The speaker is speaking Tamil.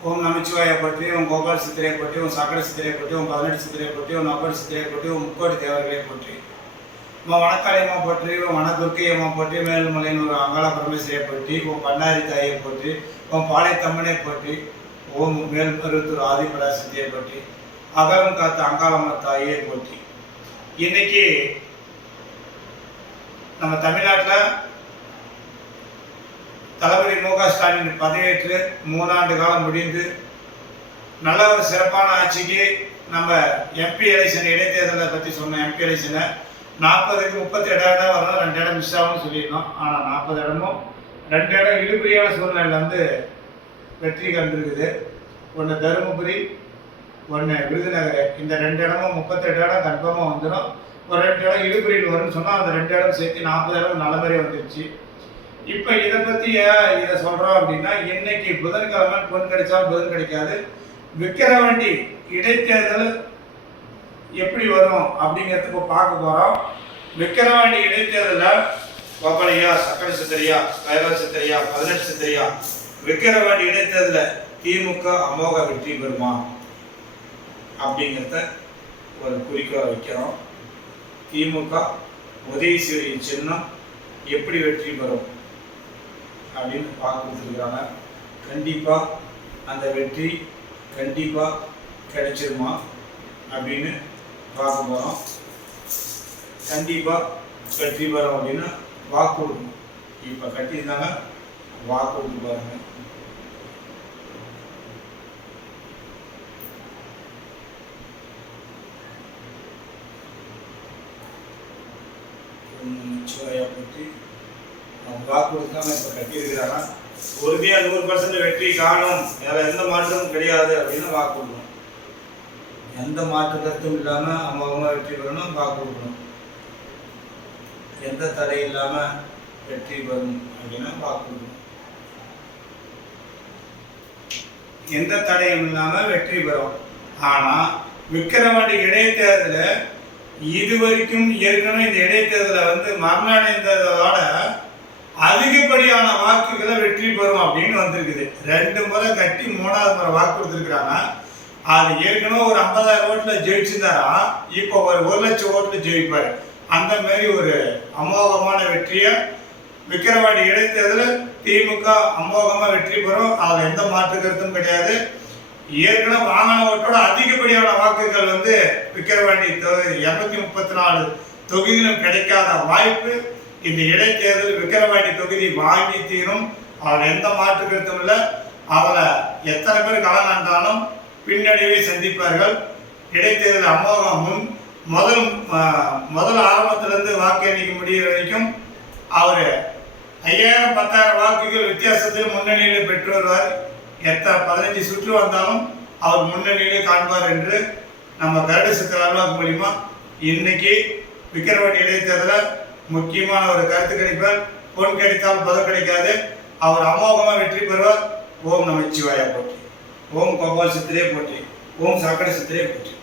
ஓம் நமச்சிவாயை பற்றி உன் கோபால் சித்திரையை பற்றி உன் சக்கர சித்திரையை பற்றி ஓம் பதினெட்டு சித்திரையை பற்றி ஓம் நவகோடி சித்திரையை பற்றி ஓம் முக்கோடி தேவர்களை பற்றி. உமா வனக்காளியம்மா பற்றி உன் வனதுர்க்கையம்மா பற்றி மேல்மலையின் ஒரு அங்காள பரமேஸ்வரியை பற்றி உன் பண்ணாரி தாயை பற்றி உன் பாளையத்தம்மனை பற்றி ஓம் மேல்மருத்தூர் ஆதிபராசக்தியை பற்றி அகலம் காத்த அங்காளம்ம தாயை பற்றி. இன்னைக்கு நம்ம தமிழ்நாட்டில் தளபதி மு க. ஸ்டாலின் பதவியேற்று மூணாண்டு காலம் முடிந்து நல்ல ஒரு சிறப்பான ஆட்சிக்கு நம்ம எம்பி எலெக்ஷன் இடைத்தேர்தலை பற்றி சொன்ன எம்பி எலெக்ஷனை நாற்பதுக்கு முப்பத்தி இடம் வரலாம் ரெண்டு இடம் மிஸ் ஆகும்னு சொல்லியிருந்தோம். ஆனால் நாற்பது இடமும் ரெண்டு இடம் இழுபறியான சூழ்நிலையில் வந்து வெற்றி கண்டிருக்குது. ஒன்று தருமபுரி ஒன்று விருதுநகர். இந்த ரெண்டு இடமும் முப்பத்தெட்டு இடம் கன்ஃபார்மாக வந்துடும் ஒரு ரெண்டு இடம் இழுபறியில் வரும்னு சொன்னால் அந்த ரெண்டு இடம் சேர்த்து நாற்பது இடம் நல்ல மாதிரி வந்துருச்சு. இப்போ இதை பற்றி ஏன் இதை சொல்கிறோம் அப்படின்னா இன்னைக்கு புதன்கிழமை பொன் கிடைச்சா புதன் கிடைக்காது. விற்கிற வண்டி இடைத்தேர்தல் எப்படி வரும் அப்படிங்கிறதுக்கு பார்க்க போகிறோம் விக்கிரவாண்டி இடைத்தேர்தலில் கோபாலையா சக்கர சித்திரையா கைலாச சித்திரையா பதினெட்டு சித்திரையா விக்கிரவாண்டி இடைத்தேர்தலில் திமுக அமோக வெற்றி பெறுமா அப்படிங்கிறத ஒரு குறிக்கோளை வைக்கிறோம். திமுக உதவி உதயசூரி சின்னம் எப்படி வெற்றி பெறும்? அப்படின்னு பார்க்க கொடுத்துருக்குறாங்க கண்டிப்பாக அந்த வெற்றி கண்டிப்பாக கிடைச்சிருமா அப்படின்னு பார்க்க போகிறோம் கண்டிப்பாக வெற்றி பெறோம் அப்படின்னா வாக்கு கொடுக்கணும். இப்போ கட்டியிருந்தாங்க வாக்கு கொடுத்து பாருங்க. சிவாயா பற்றி நம்ம வாக்கு கொடுத்தாங்க இப்போ கட்டியிருக்கிறாங்க உறுதியாக நூறு பர்சன்ட் வெற்றி காணும். வேற எந்த மாற்றமும் கிடையாது அப்படின்னு வாக்கு கொடுக்கணும். எந்த மாற்று கருத்தும் இல்லாமல் அமோகமாக வெற்றி பெறணும் வாக்கு கொடுக்கணும். எந்த தடை இல்லாமல் வெற்றி பெறும் அப்படின்னா வாக்கு கொடுக்கணும். எந்த தடையும் இல்லாமல் வெற்றி பெறும் ஆனால் விக்கிரவாண்டி இடைத்தேர்தலில் இதுவரைக்கும் ஏற்கனவே இந்த இடைத்தேர்தலை வந்து மரணடைந்ததோட அதிகப்படியான வாக்குகளை வெற்றி பெறும் அப்படின்னு வந்திருக்குது. ரெண்டு முறை கட்டி மூணாவது முறை வாக்கு கொடுத்துருக்குறாங்க. அது ஏற்கனவே ஒரு ஐம்பதாயிரம் ஓட்டில் ஜெயிச்சிருந்தாரா? இப்போ ஒரு ஒரு லட்சம் ஓட்டில் ஜெயிப்பார். அந்த மாதிரி ஒரு அமோகமான வெற்றியை விக்கிரவாண்டி இடைத்தேர்தலில் திமுக அமோகமாக வெற்றி பெறும். அதில் எந்த மாற்று கருத்தும் கிடையாது. ஏற்கனவே வாங்கின ஓட்டோட அதிகப்படியான வாக்குகள் வந்து விக்கிரவாண்டி தொகுதி இரநூத்தி முப்பத்தி நாலு தொகுதியிலும் கிடைக்காத வாய்ப்பு இந்த இடைத்தேர்தல் விக்கிரவாண்டி தொகுதி வாங்கி தீரும். அவர் எந்த மாற்று கருத்தும் இல்லை. அவரை எத்தனை பேர் களம் கண்டாலும் பின்னடைவை சந்திப்பார்கள். இடைத்தேர்தல் அமோகம் முன் முதல் முதல் ஆரம்பத்திலிருந்து வாக்கு எண்ணிக்கை முடிகிற வரைக்கும் அவர் ஐயாயிரம் பத்தாயிரம் வாக்குகள் வித்தியாசத்தில் முன்னணியில் பெற்று வருவார். எத்தனை பதினஞ்சு சுற்று வந்தாலும் அவர் முன்னணியிலே காண்பார் என்று நம்ம கருட சித்திர அலுவலகம் மூலிமா இன்னைக்கு விக்கிரவாண்டி இடைத்தேர்தலை முக்கியமான ஒரு கருத்து கிடைப்பார் பொன் கிடைத்தால் பதம் கிடைக்காது. அவர் அமோகமாக வெற்றி பெறுவார். ஓம் நமச்சிவாயா போற்றி. ஓம் கோபால் சித்திரே போற்றி. ஓம் சாக்கடை சித்திரே போற்றி.